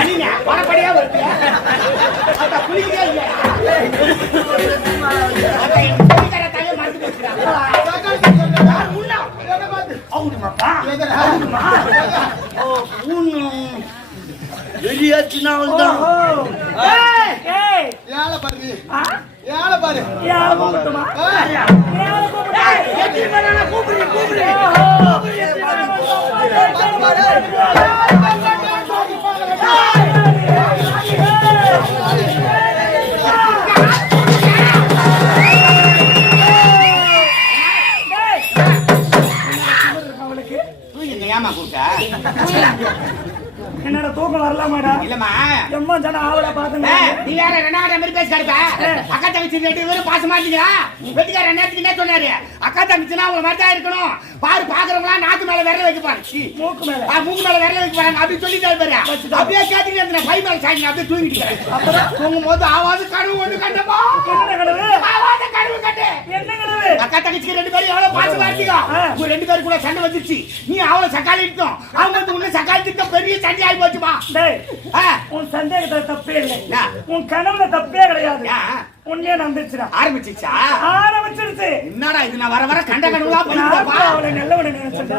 அனிங்க வரப்படியா வருது அத குளிக்கவே இல்ல அத குளிக்கற தங்க மறந்து போச்சுடா யார் முன்னா என்ன பாத்து அவுடுமாப்பா அவுடுமா ஓ ஊன்னு வெளியாச்சுனா வந்துடா ஏய் யால பாரு யால பாரு யால கூப்பிட்டுமா யால கூப்பிட்டு எத்தி மரண கூப்பிடு கூப்பிடு ஏமா கூட்டா என்னடா தூக்கம் வரலாமாடா இல்லம்மா எம்மா ஜன ஆவல பாத்துங்க நீ வேற ரெண்டாவது மாதிரி பேசி கிடப்ப அக்கா தங்கச்சி ரெண்டு பேரும் பாசமா இருக்கீங்களா வெட்டிக்கார நேரத்துக்கு என்ன சொன்னாரு அக்கா தங்கச்சினா உங்களை மாதிரி தான் இருக்கணும் பாரு பாக்குறவங்களா நாக்கு மேல விரல வைக்க பாரு மூக்கு மேல விரல வைக்க பாருங்க அப்படி சொல்லிட்டாரு பாரு அப்படியே கேட்டுட்டு இருந்தேன் பை மேல சாய்ங்க அப்படியே தூங்கிட்டு அப்புறம் தூங்கும் போது ஆவாது கனவு ஒண்ணு கண்டப்பா என்ன கனவு ஆவாது கனவு கட்டு என்ன கனவு அக்கா தங்கச்சி ரெண்டு பேரும் எவ்வளவு பாசமா இருக்கீங்க உங்க ரெண்டு பேரும் கூட சண்டை வந்துச்சு நீ அவளை சக்காளி இட்டோம் அவங்க வந்து உன்ன சக்காளி திட்ட பெரிய சண்டை ஆகி போச்சுமா டேய் உன் சந்தேகத்துல தப்பே இல்லை உன் கனவுல தப்பே கிடையாது உன்னையே நம்பிச்சுடா ஆரம்பிச்சிச்சா ஆரம்பிச்சிருச்சு என்னடா இது நான் வர வர கண்ட கனவுலா பண்ணிட்டப்பா அவளை நல்லவனை நினைச்சேன்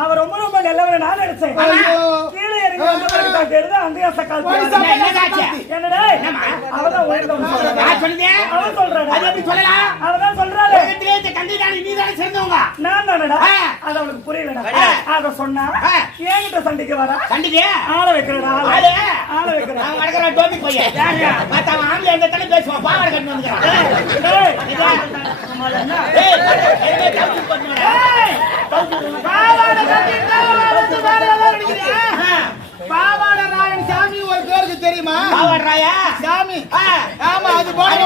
அவ ரொம்ப ரொம்ப நல்லவனை நான் நினைச்சேன் கீழே இறங்கி வந்த பிறகு தான் தெரியுது அங்கேயே சக்கால் என்னடா அவதான் ஓடுறா நான் சொல்லுதே அவ சொல்றாடா அது எப்படி சொல்லலாம் அவதான் சொல்றாளே இந்த கண்டிதானி நீ தான சேர்ந்தவங்க நான் தானடா அது அவளுக்கு புரியலடா அத சொன்னா ஏங்கிட்ட சண்டைக்கு வரா சண்டைக்கு ஆள வைக்கிறடா ஆள வைக்கிறடா அவன் வடக்கற டோபி பையன் பார்த்தா அவன் ஆம்பளை அந்த தண்ணி பேசுவான் பாவாடை கட்டி வந்துறான் டேய் என்ன டேய் என்ன தப்பு பண்ணுடா பாவாடை கட்டிட்டா வந்து வேற வேற அடிக்குறியா பாவாடை ராயன் சாமி ஒரு பேருக்கு தெரியுமா பாவாடை ராயா சாமி ஆமா அது பாவாடை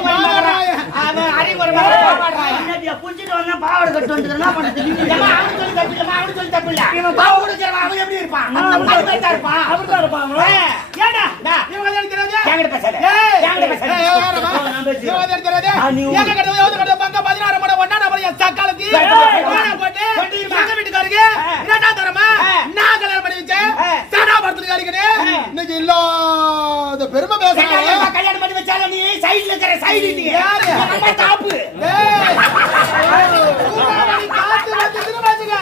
ராயா அவன் அறிவுரை பாவாடை ராயா என்னடியா புடிச்சிட்டு வந்தா பாவாடை கட்டி வந்துறா என்ன பண்ணது நீ அவன் சொல்லி தப்பில்ல அவன் சொல்லி தப்பில்ல இவன் பாவாடை கறவன் அவன் எப்படி இருப்பான் அவன் பேட்டா இருப்பான் அவன் தான் இருப்பான் ஏடா இவன் என்ன தெரியாது கேங்கட பேசாத கேங்கட பேசாத நான் பேசி இவன் என்ன தெரியாது ஏங்க கட்ட யோத கட்ட பங்க 16 மணி ஒண்ணா நம்ம சக்காலத்தி ஓனா போட்டு எங்க வீட்டுக்காரங்க இரண்டா தரமா நான் கல்யாணம் பண்ணி வச்சேன் சடா பர்த்டே காரிக்கனே இன்னைக்கு இல்லாத பெருமை பேசுறாங்க கல்யாணம் பண்ணி வச்சால நீ சைடுல இருக்கற சைடு நீ யாரு நம்ம டாப் நீ காத்து வந்து பாத்துங்க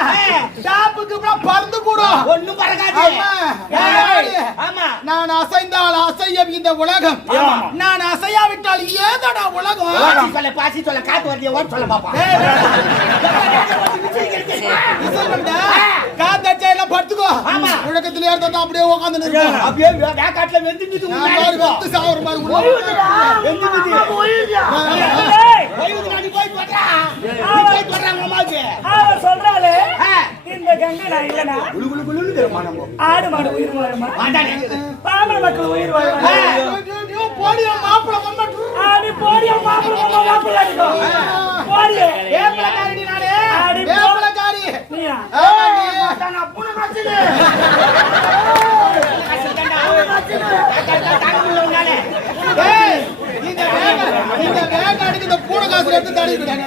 டாப்புக்கு அப்புறம் பறந்து கூடும் ஒண்ணும் பறக்காது ஆமா நான் அசைந்தால் அசையும் இந்த உலகம் நான் அசையாவிட்டால் ஏதடா உலகம் பாசி சொல்ல காத்து வரலையே ஓட சொல்ல பாப்பா காத்தச்சே எல்லாம் படுத்துக்கோ உலகத்துல இருந்தா அப்படியே உட்கார்ந்து நிற்கும் அப்படியே வேகாட்ல வெந்துட்டு வெந்து சாவற மாதிரி வெந்துட்டு போய் நாடி போய் போறா போய் போறாங்க மாஜே சொல்றாளே இந்த கங்கை நான் இல்லனா குளு குளு குளுன்னு தெரியுமா நம்ம ஆடு மாடு உயிர் வாழுமா மாட்டானே பாமர மக்கள் உயிர் வாழுமா நீ போடிய மாப்பிள மம்ம ஆடி போடிய மாப்பிள மம்ம மாப்பிள அடிக்கோ போடிய ஏப்பலகாரி நானே ஏப்பலகாரி நீயா நான் புன காச்சிடு ஏய் இந்த வேக அடிக்கு இந்த பூன காசு எடுத்து தாடிடுறாங்க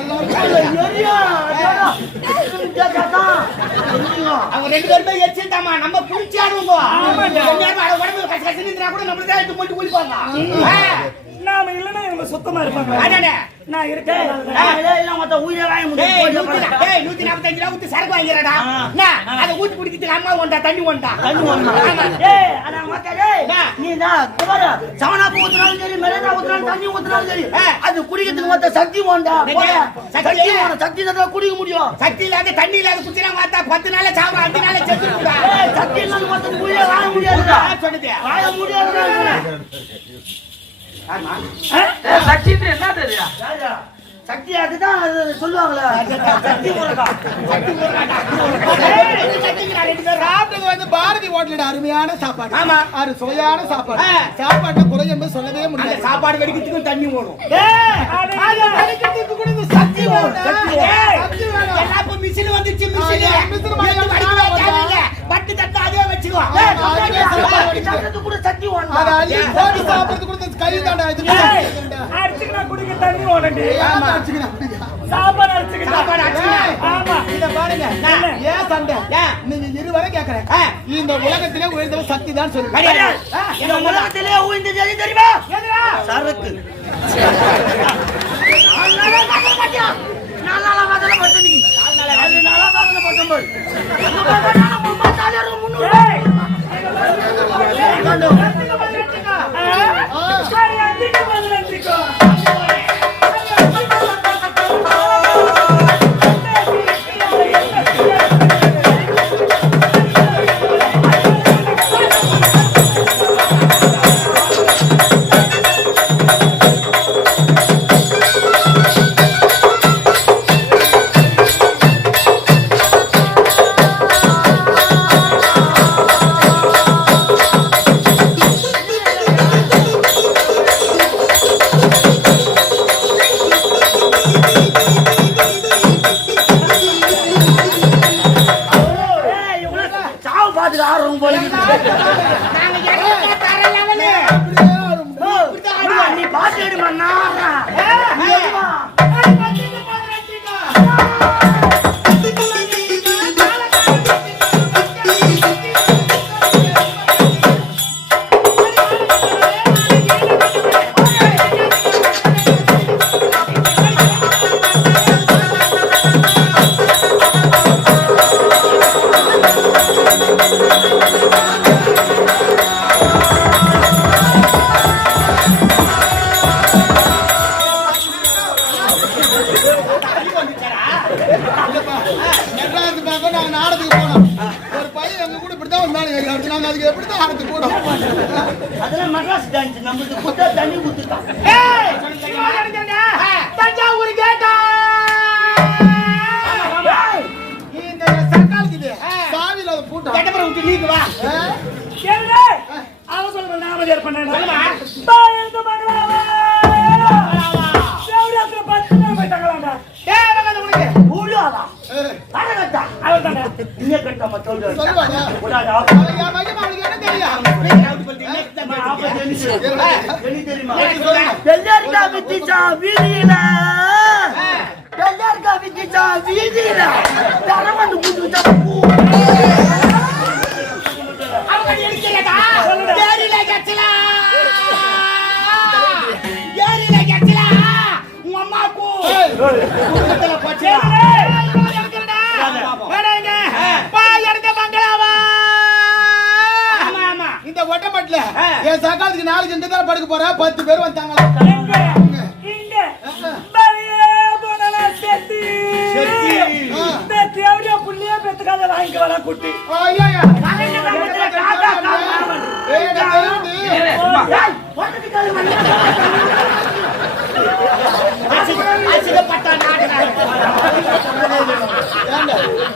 அவங்க ரெண்டு பேரும் எச்சிட்டாமா நம்ம புடிச்சு ஆடுவோங்க உடம்பு கச கச நின்றா கூட நம்மள தான் போட்டு குளிப்பாங்க நாம இல்லனா இவங்க சுத்தமா இருப்பாங்க அடடே நான் இருக்கேன் எல்லாம் மொத்த உயிரை வாங்கி முடிச்சு டேய் 145 ரூபாய் ஊத்தி சரக்கு வாங்கிறடா நான் அத ஊத்தி குடிக்கிறதுக்கு அம்மா ஒண்டா தண்ணி ஒண்டா ஆமா டேய் அட மத்த டேய் நீடா குமார சவனா ஊத்துறாலும் சரி மெரேடா ஊத்துறாலும் தண்ணி ஊத்துறாலும் சரி அது குடிக்கிறதுக்கு மொத்த சக்தி ஒண்டா சக்தி தான் குடிக்க முடியும் சக்தி இல்லாத தண்ணி இல்லாத குடிச்சா மாத்தா 10 நாள்ல சாவ 5 நாள்ல செத்துடுடா சக்தி இல்லாத மொத்த உயிரை வாழ முடியாதுடா சொல்லுதே வாழ முடியாதுடா ஆமா சக்தி என்ன தெரியா சக்தி அதுதான் சொல்லுவாங்களா சக்தி முருகா சக்திங்கடா ரெண்டு பேர் சாப்பிட்டது வந்து பாரதி ஹோட்டலோட அருமையான சாப்பாடு ஆமா அது சுவையான சாப்பாடு சாப்பாட்டுல குறை என்பது சொல்லவே அந்த முடியாது சாப்பாடு வெடிக்கிறதுக்கு தண்ணி ஓடும் அது வெடிக்கிறதுக்கு கூட இந்த சக்தி வேணும் சக்தி வேணும் எல்லாம் இப்ப மிஷின் வந்துச்சு மிஷின் பட்டு தட்டு அதே வச்சுக்கோ கூட சக்தி வேணும் அது அள்ளி போட்டு சாப்பிடுறது கூட கை தாண்டா இது அடிச்சுக்கினா குடிக்க தண்ணி ஓடண்டி அடிச்சுக்கினா சாப்பாடு அடிச்சுக்கினா சாப்பாடு அடிச்சுக்கினா ஆமா இத பாருங்க ஏன் சண்டை நீங்க இதுவரை கேக்குறேன். இந்த உலகத்திலே உயர்ந்தவ சக்தி தான் சொல்லு. கிடையாது. இந்த உலகத்திலே உயர்ந்தது எது தெரியுமா? எதுடா? சரக்கு. நாலு நாளா வாதல பட்டு நீ. நாலு நாளா வாதல பட்டு போய். நீ பாத்து எடுமா அதெல்லாம் மெட்ராஸ் டான்ஸ் நம்மளுக்கு குத்தா தண்ணி ஊத்துட்டான். தஞ்சாவூர் கேட்டா இந்த சர்க்காலுக்கு சாவில அதை போட்டு கட்டப்பற விட்டு நீக்கு வா. கேளு அவ சொல்ற நாம ஏர் பண்ணேன் சொல்லுமா பாயந்த மகளாவா சேவரத்துல 10 பேர் போய்ட்டாங்களாடா. ஏய் வங்க உனக்கு ஊழாடா அரகட்டா அவதானே இன்னே கட்டமா சொல்றேன் சொல்லுவாடா ஊடாடா அவ மகிமா அவளுக்கு என்ன தெரியும்? எல்லாருக்கா வித்திச்சா வீதியில எல்லாருக்கா வித்திச்சா வீதியில தரவண்டு புட்டுச்சா அவங்க எடிக்கலடா. ஏரில கச்சலா. ஏரில கச்சலா. உங்க அம்மாக்கு குடும்பத்துல போச்சே. வேறங்க பா எடுத்த பங்களாவா. ஆமா ஆமா. இந்த ஒட்டப்பட்ல என் சகாலத்துக்கு நாளைக்கு இங்க தான் படுக்க போறா 10 பேர் வந்தாங்களா. இங்க பலியே போனல செத்தி செத்தி அவரே புள்ளிய பெத்துக்காத வாங்கி வர குட்டி. ஐயா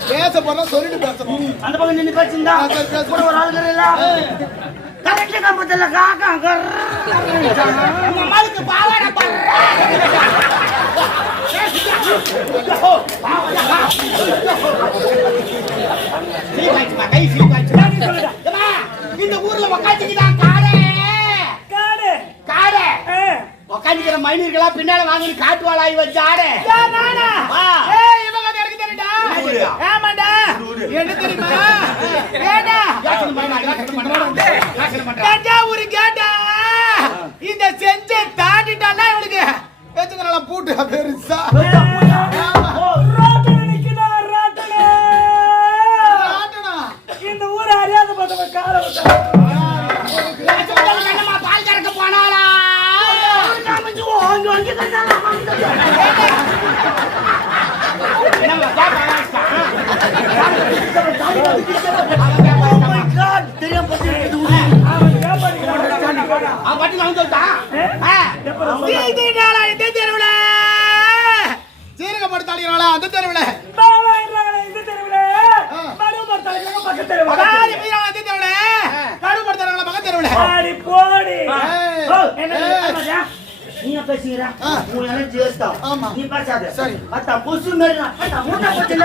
பேச போறா சொல்லிட்டு பேசணும். அந்த பக்கம் நின்னு பேசிந்தா கூட ஒரு ஆள் இல்ல கரெக்ட் கம்பத்துல காக்கா உங்க அம்மாவுக்கு பாவாடை பர்றா. இந்த ஊர்ல உக்காந்துக்குதான் காடை காடை காடை உக்காந்துக்கிற மைனர்களா பின்னால வாங்கி காட்டுவாளாய் வச்சு ஆடு. தஞ்சாவூர் கேட்டா இந்த செஞ்ச தாண்டிட்டால இவனுக்கு வச்சுக்கலாம் பூட்டு பெருசா இந்த ஊர் அறியாத பார்த்தவங்க கால பால் கறக்க போனாளா சீரகப்படுத்தாளிகளா அந்த தெருவுல நீங்க பேசுகிறா உன் எனர்ஜி வேஸ்டா நீ பேசாத சரி அத்தா புசு மேல அத்தா மூட்டை போட்டு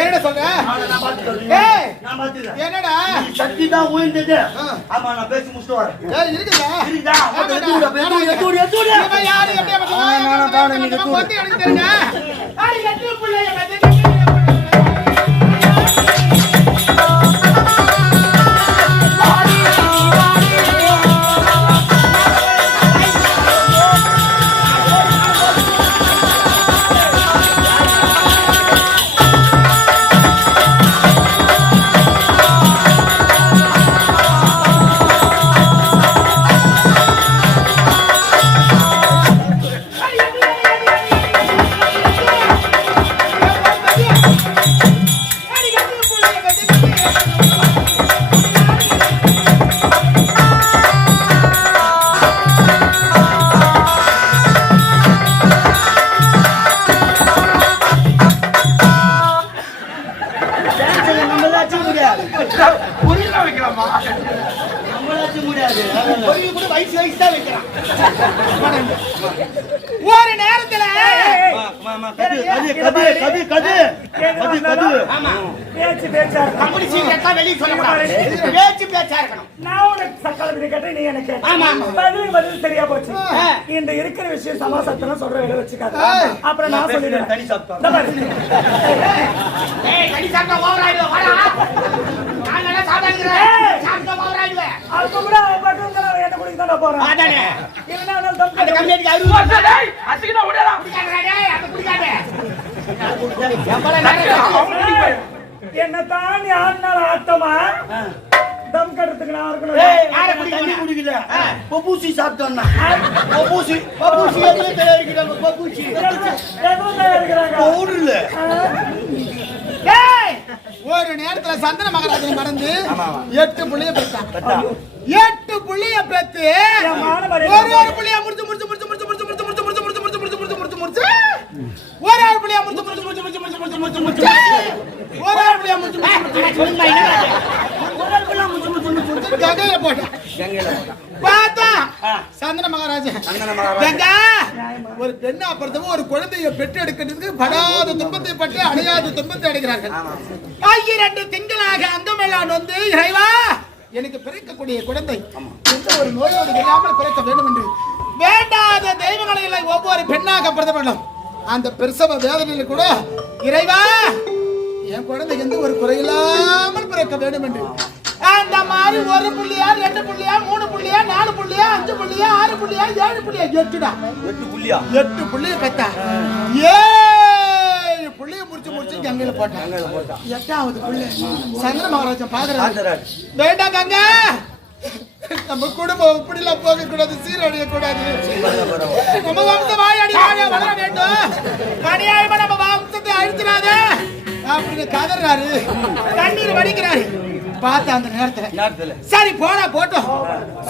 என்னடா சொல்ற நான் பாத்துக்கிறேன் ஏய் நான் பாத்துக்கிறேன் என்னடா சக்தி தான் உயர்ந்தது ஆமா நான் பேசி முடிச்சிட்டு வரேன் ஏய் இருக்குதா எதுடா இவன் யாரு எப்படியே நான் காணோம் நீங்க வந்து எனக்கு தெரியல ஆடி எட்டு புள்ளைய தான் வைக்கிறான். ஒரு நேரத்துல ஆமா பேச்சு பேச்சா கம்பெனி சீக்கிரத்தா வெளியே சொல்லக்கூடாது. பேச்சு பேச்சா இருக்கணும். நான் உனக்கு சக்காலத்தை கேட்டேன், நீ எனக்கு ஆமா. பதில் சரியா போச்சு. இந்த இருக்கிற விஷயம் சமாசத்தெல்லாம் சொல்ற வேலை வச்சுக்காத. அப்புறம் நான் சொல்லிடுறேன். தனி சாப்பிட்டா ஓவர் ஆயிடுவேன். வாடா நான் நல்லா சாப்பிடுறேன். சாப்பிட்டா ஓவர் ஆயிடுவேன். அப்ப கூட பட்டம் என்ன குடிக்க தான் போறேன். அதானே இவனா அந்த கம்பெனிக்கு 60 ரூபாய் டேய் அசிங்கமா ஓடடா. குடிக்காதடா டேய் அத குடிக்காத. எவ்வளவு நேரம் என்னதான் நீ ஆனால ஆட்டமா தம் கட்டுறதுக்கு நான் இருக்கணும். யாரை தண்ணி குடிக்கல? குடிக்கல பப்பூசி சாப்பிட்டோம்னா பப்பூசி எப்படி தயாரிக்கிறாங்க? பப்பூசி ஏதோ தயாரிக்கிறாங்க. பவுடர்ல டேய் ஒரு நேரத்துல சந்தன மகாராஜன் மறந்து 8 புள்ளைய பெற்றான். 8 புள்ளைய பெத்து ஒரு புள்ளைய முடிச்சு ஒரு புள்ளைய கங்கையில போட்டான். பார்த்தா சந்தன மகாராஜன் கங்கா ஒரு பெண்ணா பிறந்தவங்க ஒரு குழந்தையை பெற்று எடுக்கிறதுக்கு படாத துன்பத்தை பற்றி அடையாத துன்பத்தை அடைகிறார்கள். 2 திங்களாக அங்கமெல்லாம் வந்து இறைவா எனக்கு பிறக்கக்கூடிய குழந்தை எந்த ஒரு நோயோடு இல்லாமல் பிறக்க வேண்டும் என்று வேண்டாத தெய்வங்களை இல்லை ஒவ்வொரு பெண்ணாக பிறந்தவர்களும் அந்த பிரசவ வேதனையில் கூட இறைவா என் குழந்தை எந்த ஒரு குறையில்லாமல் பிறக்க வேண்டும் என்று அந்த மாதிரி 1 புள்ளியா 2 புள்ளியா 3 புள்ளியா 4 புள்ளியா 5 புள்ளியா 6 புள்ளியா 7 புள்ளியா 8 புள்ளிய பெத்தா 7 புள்ளிய முடிச்சு கங்கையில போட்டான். 8வது புள்ளி சந்திர மகாராஜன் பாக்குறாரு. வேண்டாம் கங்கா நம்ம குடும்பம் இப்படி எல்லாம் போக கூடாது, சீரழிய கூடாது. நம்ம வம்சம் வாயாடி வாழ வளர வேண்டும். கனியாயமா நம்ம வம்சத்தை அழிச்சிடாத அப்படின்னு கதறாரு. கண்ணீர் வடிக்கிறாரு. பார்த்த அந்த நேரத்துல சரி போனா போட்டோம்.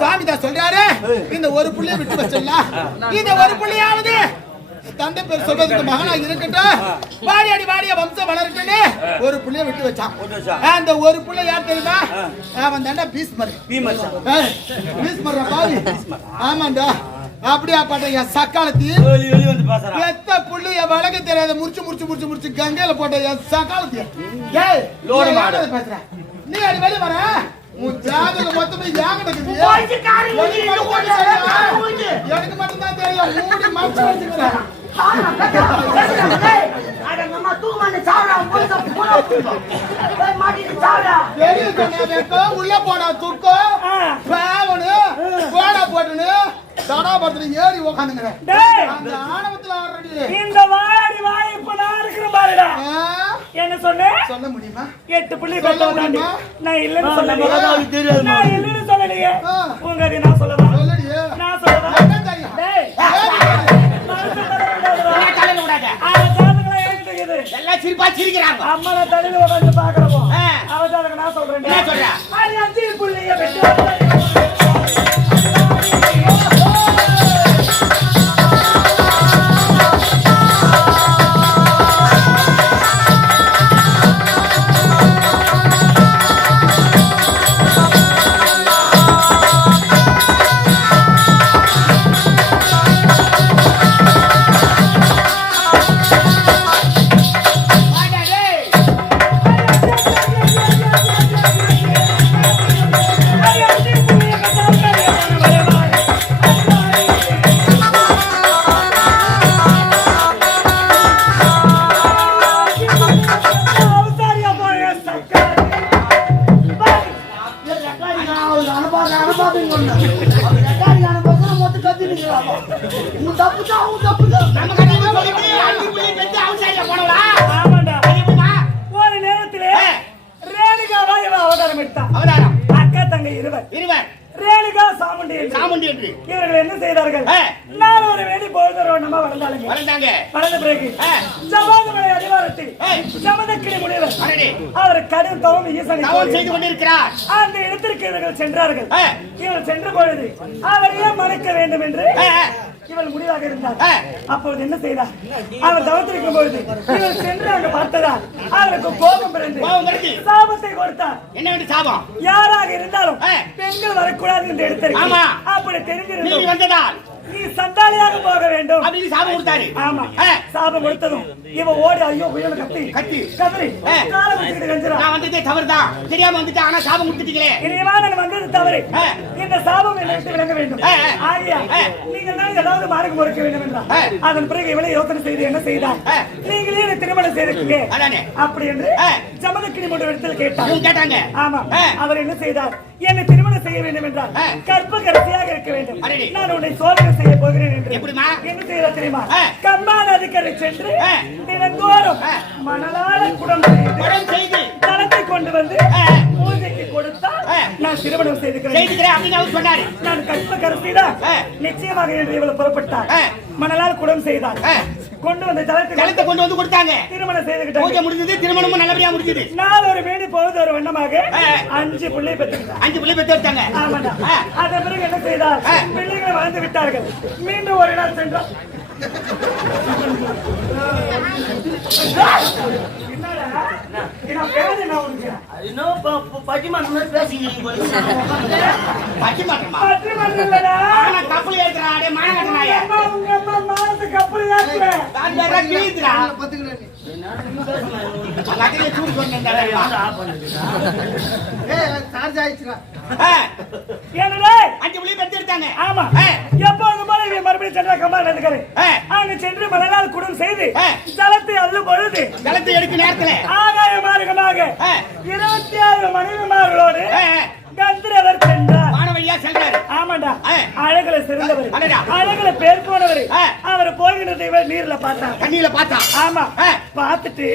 சுவாமி தான் சொல்றாரு இந்த ஒரு புள்ளிய விட்டு வச்சிடலாம். இந்த ஒரு புள்ளியாவது தந்தை பேர் சொல்றதுக்கு மகனா இருக்கட்டும், வாடியாடி வாடிய வம்சம் வளர்க்கன்னு ஒரு புள்ளிய விட்டு வச்சான். அந்த ஒரு புள்ளை யார் தெரியுமா? அவன் தாண்டா பீஸ்மர். பாவி ஆமாண்டா. அப்படியா பாட்ட என் சக்காலத்தி எத்த புள்ளிய வழங்க தெரியாத முடிச்சு கங்கையில போட்ட என் சக்காலத்தி பேசுற நீ அடி வெளிய வர உன் ஜாதக மொத்தமே யாகடக்குது. எனக்கு மட்டும் தான் தெரியும். மூடி மறைச்சு வச்சுக்கிறேன். உள்ள போனா துக்கோ பாவனு போடா போட்டுன்னு தடாபத்துல ஏறி உக்காந்துங்கிறேன். அந்த ஆணவத்துல ஆல்ரெடி இந்த வாடி வாய் இப்ப நான் இருக்கிற பாருடா. என்ன சொன்னேன் சொல்ல முடியுமா? 8 புள்ளி சொல்ல நான் இல்லன்னு சொல்லலையே. நான் இல்லன்னு சொல்லலையே. உங்க அதை நான் சொல்லவா? சொல்லலையே. நான் சொல்லவா? டேய் தலையில விடாத. ஜாதகங்களை ஏத்துக்குது. எல்லாம் சிரிப்பா சிரிக்கிறாங்க. அம்மா நான் தலையில வந்து பாக்குறப்போ அவ ஜாதகம் நான் சொல்றேன். என்ன சொல்ற? அது 5 புள்ளிய வெட்டி ஒரு நேரத்திலே ரேணுகாவா அவதாரம் எடுத்தான். அக்கா தங்கை இருவர் ரேணுகா சாமுண்டி என்று இவர்கள் என்ன செய்தார்கள்? நான் ஒரு வேண்டி போகிறோம் வளர்ந்தாங்க. வளர்ந்த பிறகு ஜபாதமலை அடிவாரத்தில் ஜமதக்கினி முனிவர் அவர் கடும் தவம் ஈசனை செய்து கொண்டிருக்கிறார். அந்த இடத்திற்கு இவர்கள் சென்றார்கள். இவர்கள் சென்ற பொழுது அவரையே மறைக்க வேண்டும் என்று இவள் முடிவாக இருந்தார். அப்பொழுது என்ன செய்தார்? அவர் தவத்திருக்கும் பொழுது இவள் சென்று அங்கு பார்த்ததால் அவருக்கு கோபம் பிறந்து சாபத்தை கொடுத்தார். என்ன வேண்டிய சாபம்? யாராக இருந்தாலும் பெண்கள் வரக்கூடாது என்று எடுத்திருக்க. அப்படி தெரிஞ்சிருந்தது வந்ததால் நீ சண்டாளியாக போக வேண்டும் அப்படின்னு சாபம் கொடுத்தாரு. ஆமா, சாபம் கொடுத்ததும் இவ ஓடி ஐயோ புயல கத்தி கதறி காலை வச்சுக்கிட்டு கஞ்சிரா. நான் வந்ததே தவறுதான், தெரியாம வந்துட்டு. ஆனா சாபம் கொடுத்துட்டீங்களே. இனிமா நான் வந்தது தவறு. இந்த சாபம் என்னை விட்டு விலக வேண்டும். ஆகியா நீங்கள் தான் ஏதாவது மார்க்கம் முறைக்க வேண்டும் என்றார். அதன் பிறகு இவளை யோசனை செய்து என்ன செய்தார்? நீங்களே என்னை திருமணம் செய்திருக்கீங்க அப்படி என்று ஜமதக்கினி மூன்று இடத்தில் கேட்டாங்க. ஆமா, அவர் என்ன செய்தார்? என்னை திருமணம் செய்ய வேண்டும் என்றார். கற்ப கடைசியாக இருக்க வேண்டும். நான் உன்னை சோதனை செய்ய போகிறேன் என்று என்ன செய்ய தெரியுமா? கம்பா நதிக்கரை சென்று தினந்தோறும் மணலால குடம் செய்து தளத்தை கொண்டு வந்து பூஜைக்கு கொடுத்தால் நான் திருமணம் செய்திருக்கிறேன். நான் கற்ப கடைசிதான் நிச்சயமாக என்று இவள் புறப்பட்டார். மணலால் குடம் செய்தார். கொண்டு வந்து தளத்தை கொண்டு வந்து கொடுத்தாங்க. திருமணம் செய்துகிட்டாங்க. பூஜை முடிஞ்சது, திருமணமும் நல்லபடியா முடிஞ்சது. நாள் ஒரு மேடி பொழுது ஒரு வண்ணமாக 5 பிள்ளை பெற்றாங்க. 5 பிள்ளை பெற்றாங்க. ஆமாடா. அதன் பிறகு என்ன செய்தார்? பிள்ளைகள் வளர்ந்து விட்டார்கள். மீண்டும் ஒரு நாள் சென்றோம். பட்டிமன்றம் கப்பல் ஏற்றுறாடே மாநகரனாய கப்பல் சென்று மணலால் குடம் செய்து ஜலத்தை அள்ளும் பொழுது ஜலத்தை எடுக்கும் நேரத்தில் ஆகாய மார்க்கமாக 26 மனைவிமார்களோடு கந்திரவர் சென்றார். மாணவழியா சென்றார். ஆமாண்டா, அழகுல சிறந்தவர், அழகுல பேர் போனவர். அவர் போகின்றதை நீர்ல பார்த்தார், தண்ணியில பார்த்தா. ஆமா, பார்த்துட்டு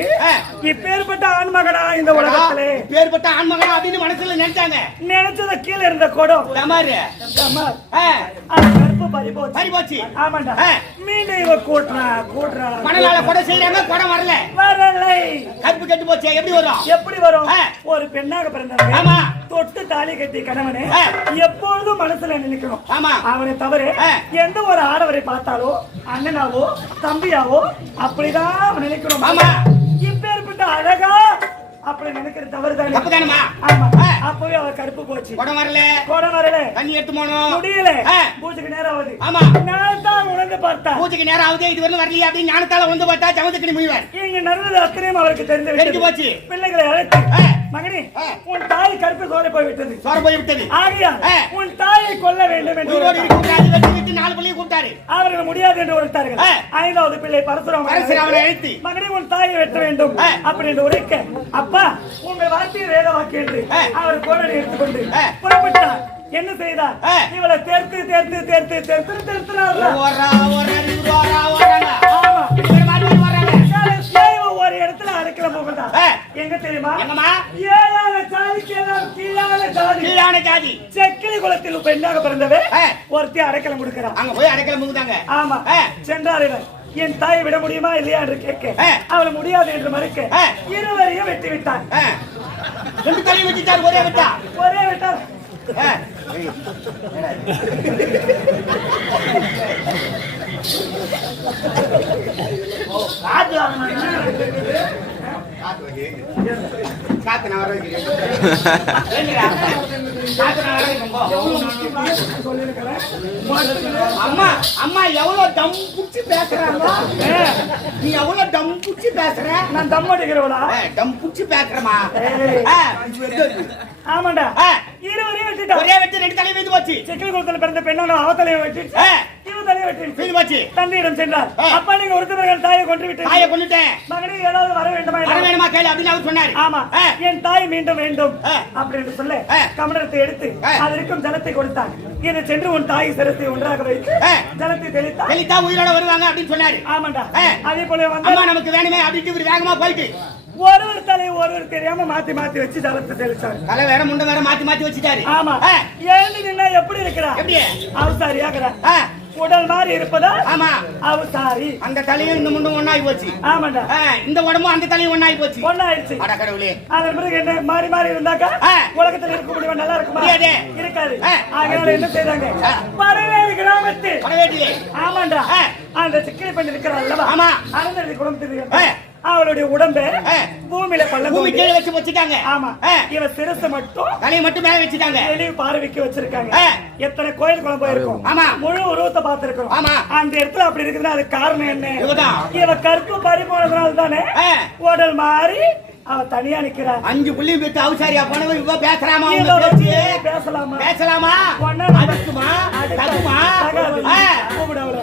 இப்பேற்பட்ட ஆண்மகனா இந்த உலகத்திலே பேர்பட்ட ஆண்மகனா அப்படின்னு மனசுல நினைச்சாங்க. நினைச்சத கீழே இருந்த குடம் கருப்பு பறிபோச்சு. ஆமாண்டா, மீண்டும் இவ கூட்டுறா மணலால குடம் செய்யறாங்க. குடம் வரல. கருப்பு கெட்டு போச்சு. எப்படி வரும்? ஒரு பெண்ணாக பிறந்தாங்க. ஆமா, தொட்டு தாலி கட்டி கணவனே எப்பொழுதும் மனசுல நினைக்கணும். அவனை தவிர எந்த ஒரு ஆடவரை பார்த்தாலோ அண்ணனாவோ தம்பியாவோ அப்படிதான் நினைக்கணும். இப்பேற்பட்ட அழகா அப்படி நினைக்கிற தவறு தானே. அப்பவே அவர் கருப்பு போச்சு. குடம் வரல. தண்ணி எடுத்து போனோம், முடியல. பூஜைக்கு நேரம் ஆகுது. ஞானத்தால் உணர்ந்து பார்த்தா பூஜைக்கு நேரம் ஆகுது, இது வரல வரலையா அப்படின்னு ஞானத்தால உணர்ந்து பார்த்தா ஜமதக்கினி முனிவர் இங்க நடந்தது அத்தனையும் அவருக்கு தெரிஞ்சு போச்சு. பிள்ளைகளை அழைத்து, மகனே உன் தாய் கருப்பு சோர போய்விட்டது. ஆகையா உன் தாயை கொல்ல வேண்டும் என்று 4 பிள்ளையை கூப்பிட்டாரு. அவர்கள் முடியாது என்று உரைத்தார்கள். 5வது பிள்ளை பரசுராமனை அழைத்து, மகனே உன் தாயை வெட்ட வேண்டும் அப்படி என்று உரைக்க, அப்பா உங்கள் வார்த்தையை வேத வாக்கு என்று அவர் கோடனை எடுத்துக்கொண்டு புறப்பட்டார். என்ன செய்தார்? இவளை ஒரு இடத்துல அடைக்கல போகிறதா? எங்க தெரியுமா? 7ஆன ஜாதி செக்கிலி குலத்தில் பெண்ணாக பிறந்தவே ஒருத்தி அடைக்கலம் கொடுக்கிறார். அங்க போய் அடைக்கலம் முகுதாங்க. ஆமா, சென்றார். இவர் என் தாயை விட முடியுமா இல்லையா என்று கேட்க, அவள் முடியாது என்று மறுக்க இருவரையும் வெட்டி விட்டார். 2 தலையை வெட்டிட்டார். ஒரே விட்டார். அம்மா எவ்வளவு டம் புடிச்சு பேசுறாங்க. நீ எவ்வளவு டம் புடிச்சு பேசுற? நான் தம் அடிக்கிறவளா? டம் புடிச்சு பேசுறமா? ஆமாண்டா, இருவரையும் வெட்டிட்டா. ஒரே வெட்டி 2 தலை வைத்து போச்சு. செக்கிலி குலத்துல பிறந்த பெண்ணான அவ தலையை வெட்டிட்டு இவ தலையை வெட்டிட்டு போச்சு. தந்தையிடம் சென்றார். அப்பா நீங்க ஒருத்தவர்கள் தாயை கொன்றுட்டேன். மகனே ஏதாவது வர வேண்டுமா கேளு அப்படின்னு அவர் சொன்னார். ஆமா, என் தாய் மீண்டும் வேண்டும் அப்படின்னு சொல்ல கமண்டத்தை எடுத்து அதற்கும் ஜலத்தை கொடுத்தார். இதை சென்று உன் தாய் சிரத்தை ஒன்றாக வைத்து ஜலத்தை தெளித்தா உயிரோட வருவாங்க அப்படின்னு சொன்னாரு. ஆமாண்டா, அதே போல அம்மா நமக்கு வேணுமே அப்படின்னு வேகமா போயிட்டு ஒருவர் தலை ஒருவர் தெரியாம மாத்தி வச்சு ஜலத்தை தெளிச்சாரு. தலை வேற முண்டை வேற மாத்தி வச்சுட்டாரு. ஆமா, எழுந்து நின்னா எப்படி இருக்கிறா? எப்படி அவசாரியாகிறா? உடல் மாறி இருப்பதா ஆமா அவசாரி. அந்த தலையும் இந்த முண்டும் ஒண்ணாயி போச்சு. ஆமாண்டா. இந்த உடம்பும் அந்த தலையும் ஒண்ணாய் போச்சு. ஒண்ணாயிருச்சு. அட கடவுளே. அதன் பிறகு என்ன மாறி மாறி இருந்தாக்கா உலகத்துல இருக்க முடியுமா? நல்லா இருக்குமா? இருக்காது. அதனால என்ன செய்றாங்க? பரவேடு கிராமத்து பரவேட்டிலே ஆமாண்டா அந்த சிக்கனை பண்ணி இருக்கிறாள் அல்லவா? ஆமா. அறந்தடி குடும்பத்திற்கு அவளுடைய உடம்பை பூமியில பூமி கீழே வச்சு வச்சுட்டாங்க. ஆமா. இவ சிரசை மட்டும் தலையை மட்டும் மேல வச்சுட்டாங்க. வெளியே பார்வைக்கு வச்சிருக்காங்க. எத்தனை கோயில் குளம் போயிருக்கும். ஆமா. முழு உருவத்தை பார்த்திருக்கோம். ஆமா. அந்த இடத்துல அப்படி இருக்குதுன்னா அது காரணம் என்ன? இதுதான். இவ கற்பு பறி போனதுனால தானே உடல் மாறி அவ தனியா நிக்கிறா. 5 புள்ளி பெத்து அவசாரியா போனவ இவ பேசலாமா? பேசலாமா? பேசலாமா? அதுக்குமா தகுமா? கூப்பிடவள.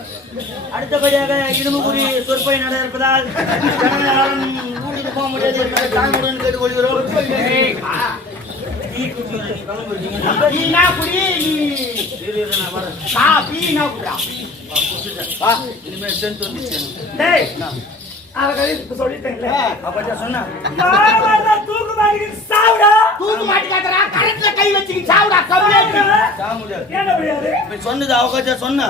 அடுத்தபடியாக இடுமுகுடி சொற்பை நட இருப்பதால் ஊருக்கு போக முடியாது என்பதை தாழ்மையுடன் கேட்டுக்கொள்கிறோம். இனிமேல் சென்று வந்துச்சு சொல்லிட்டேன்ல சொன்ன தூக்கு மாட்டி சாவுடா. தூக்கு மாட்டி காத்துறா. கரத்துல கை வச்சுக்கிட்டு சாவுடா. கவலைக்கு என்ன முடியாது சொன்னது அவகாச சொன்ன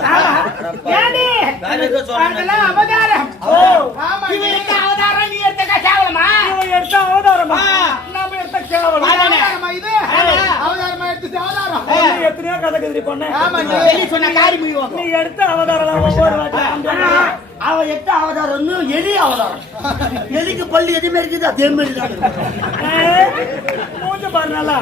அவதாரம். இவன் எடுத்த அவதாரம் நீ எடுத்த சாவலமா? இவன் எடுத்த அவதாரமா? நாம எடுத்த கேவலம். இது அவதாரமா எடுத்து அவதாரம். எத்தனையோ கதை கதிரி பொண்ணு. சொன்ன காரி முடியும். நீ எடுத்த அவதாரம் ஒவ்வொரு வாட்டி அவ எட்ட அவதாரம் எலி அவதாரம். எலிக்கு பள்ளி எதுவுமே இருக்குது அதே மாதிரி தான் மூஞ்ச பாரு நல்லா.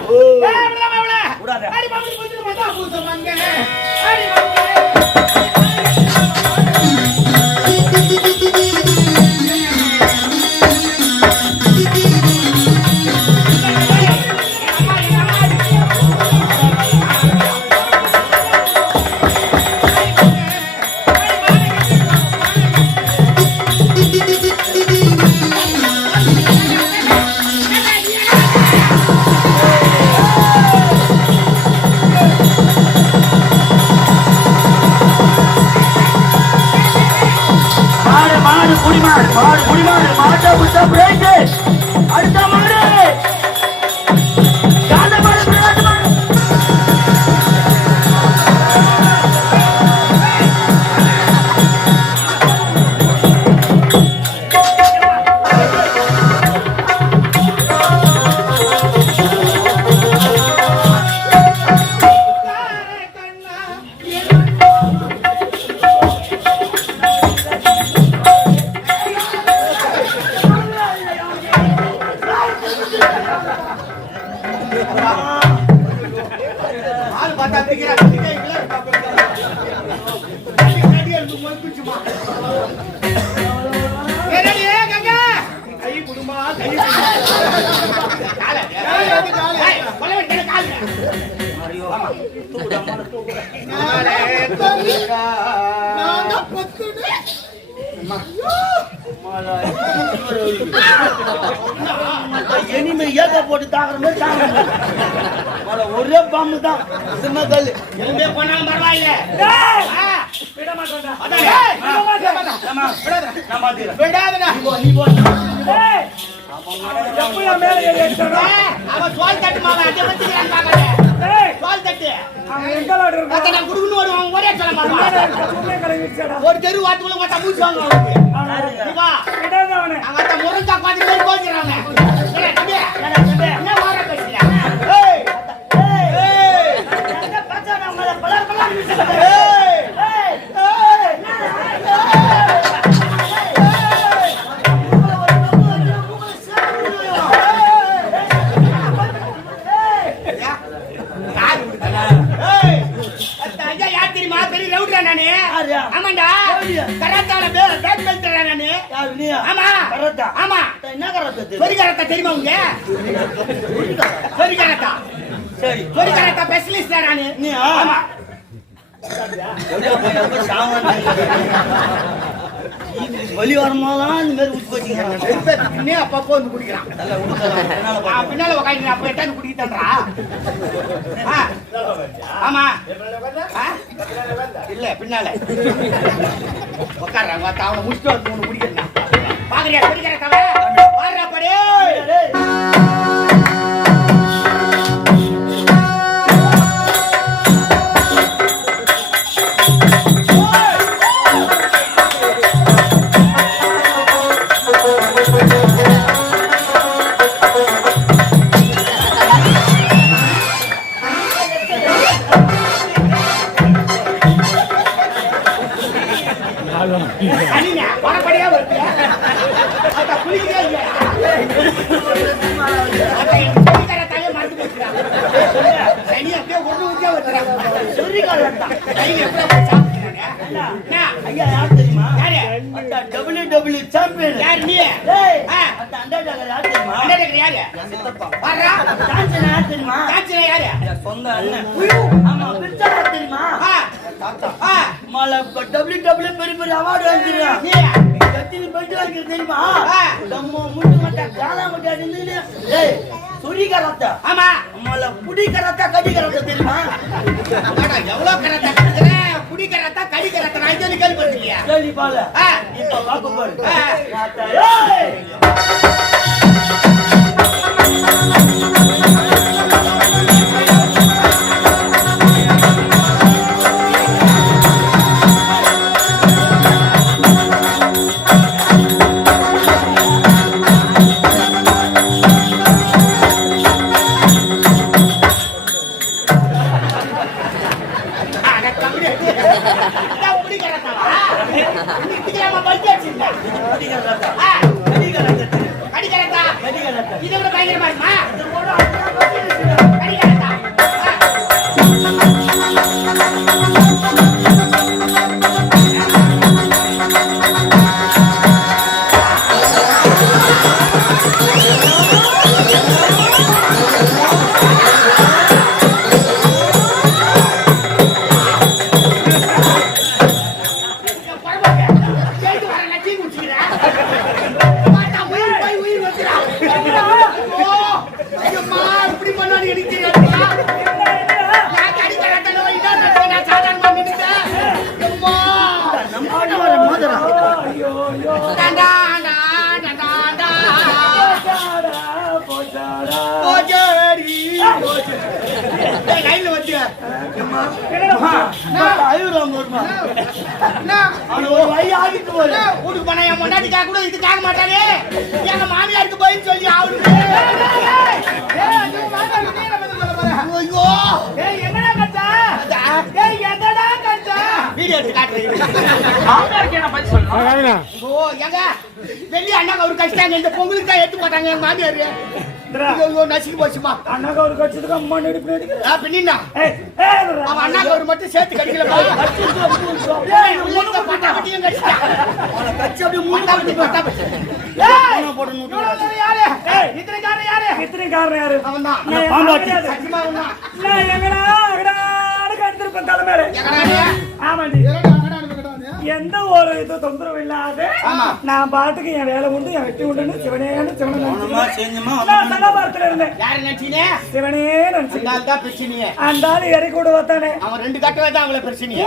அடுத்த மாடு இனிமே ஏக்க போட்டு தாக்குற மாதிரி தாங்க. ஒரே பாம்பு தான். சின்ன கல் எங்கே போனாலும் பரவாயில்லை. விட மாட்டேன்டா. விடாதடா. எப்பயா மேல ஏறி அடிச்சானோ? அவன் தோல் தட்டு மாவன் அதை வச்சுக்கிறான் பாக்கல. தோல் தட்டு அவன் எங்கலாம் இருக்கான்? அத நான் குடுக்குன்னு வருவான். ஒரே சொல்ல மாட்டான். சும்மா கலங்கிச்சடா. ஒரு தெரு வாட்டுக்குள்ள மாட்டா மூச்சு வாங்க அவனுக்கு. வா விடாத அவனை. அவன் முருங்கா பாத்து போய் போகிறாங்க. என்ன வார பேசுறீங்க? ஏய் ஏய் எங்க பச்சை நம்மள பலர் பலர் ஏய் ஏய் ஆமாண்டா கராத்தால பேக் பெல்ட்றா நானு. யாரு நீ? ஆமா கராத்தா. ஆமா என்ன கராத்தா? சொரி கராத்தா தெரியுமா உங்க? சொரி கராத்தா. சரி சொரி கராத்தா ஸ்பெஷலிஸ்டா நானு. நீ ஆமா வலி வரும்போதெல்லாம் இந்த மாதிரி ஊற்றி வச்சுக்கிறாங்க. அப்பப்போ வந்து குடிக்கிறான். பின்னால உட்காந்து அப்ப எட்டாந்து குடிக்கிட்டான்றா. ஆமா இல்ல பின்னால உட்கார்றாங்க. அவனை முடிச்சுட்டு வந்து ஒண்ணு குடிக்கிறான். பாக்குறியா குடிக்கிற தவிர பாடுறா படி. சுரிகாரத்தா. கையில எப்படி போய் சாப்பிட்டீங்க? என்ன? என்ன? ஐயா யார் தெரியுமா? யாரு? அதான் WWE சாம்பியன். யார் நீ? டேய், ஆ. அதான் அண்டர்டேக்கர் யார் தெரியுமா? அண்டர்டேக்கர் யாரு? என் சித்தப்பா. வாடா. ஜான்சன் யார் தெரியுமா? ஜான்சன் யாரு? என் சொந்த அண்ணன். ஆமா, பிச்சா யார் தெரியுமா? ஆ. தாத்தா. ஆ. மலை WWE பெரிய பெரிய அவார்டு வாங்கிருக்கான். நீ? எத்தனை பெல்ட் வாங்கிருக்கு தெரியுமா? ஆ. நம்ம முட்டு மட்டை காலா மட்டை நின்னு டேய் சுரிகாரத்தா. ஆமா. மலை புடி கரத்தா கடி கரத்தா தெரியுமா? அடடா, எவ்வளவு கரத்தா கறக்குற? புடி கரத்தா, கடி கரத்தா, நான் இது கேள்விப்பட்டிருக்கியா? கேள்வி பால. ஆ. இப்ப வாக்கு பாரு. ஆ. தாத்தா, ஏய்! அட கம்பி. இதான் புடி கரத்தாவா? இதுக்கெல்லாம் பல்டி வச்சிருந்தா? கடி கரத்தா. ஆ. கடி கரத்தா தெரியும். கடி கரத்தா. கடி கரத்தா. இதை விட பயங்கரமா இருக்குமா? கடி கரத்தா. ஆ. கேட்டு வர நச்சி குடிச்சுக்கிறேன். பார்த்தா உயிர் போய் உயிர் வந்துடா. ஓ, ஐயம்மா, இப்படி பண்ணான்னு எனக்கு தெரியாதுடா. நான் கடி கரத்தால இதான் நான் சாதாரணமா நின்னுட்டேன். அம்மா. நம்ம ஆட்டு வர மோதிரம். ஐயோ ஐயோ டாண்டா, டா, டா, டா, டா. போச்சாடா போஜாடி. ஏய், லைன்ல வந்துங்க. என்னடா ஐயூரம் வருமா? என்ன? அவனுக்கு ஒரு வழி ஆகிட்டு போகுது. வீட்டுக்கு போனா என் பொண்டாட்டிக்காக கூட இது கேட்க மாட்டானே. எங்க மாமியாருக்கு போயின்னு சொல்லி அவனுக்கு. ஐயோ. ஏய் என்னடா கச்சா ஏய் என்னடா கச்சா வீடியோ எடுத்து காட்டுறேன். மாமியாருக்கு என்ன பதில் சொல்லணும் ஓ, எங்க வெள்ளி அண்ணாங்க ஒரு கஷ்டாங்க. இந்த பொங்கலுக்கு தான் எடுத்து போட்டாங்க எங்க மாமியார். ஐயோ, நசுக்கி போச்சுமா. அண்ணாக்கு ஒரு கட்சத்துக்கு அம்மா நடிப்பு நடிக்கிற பின்னா ஏய் ஏய் அவன் அண்ணாக்கு ஒரு மட்டும் சேர்த்து கடிக்கலப்பா. ஏய், மூணு பட்டாபட்டியும் கடிச்சிட்டான். அவனை கட்சி அப்படியே மூணு பட்டாபட்டி, பட்டாபட்டி. ஏய் போடணும். இவ்வளவு நேரம் யாரு? ஏய். இத்தனை காரணம் யாரு? இத்தனை காரணம் யாரு அவன்தான். நான் பாம்பாட்டி. கிடையாது. சத்தியமா அவன்தான். நான் எங்கடா அங்கடான்னு கடுத்திருப்பேன் தலைமையில எங்கடா நீ? ஆமாண்டி எந்த ஒரு இது தொந்தரவு இல்லாத ஆமா. நான் பாட்டுக்கு என் வேலை உண்டு என் வெட்டி உண்டுன்னு சிவனேன்னு போனோமா, சிவனை செஞ்சோமா, நான் சகாபாரத்துல இருந்தேன் யாரு நினைச்சீனே? சிவனே நினைச்சு இந்த ஆள் தான் பிரச்சனையே. அந்த ஆளு இறக்கி கூட வத்தானே அவன் 2 கட்டவே தான் அவங்கள பிரச்சனையே.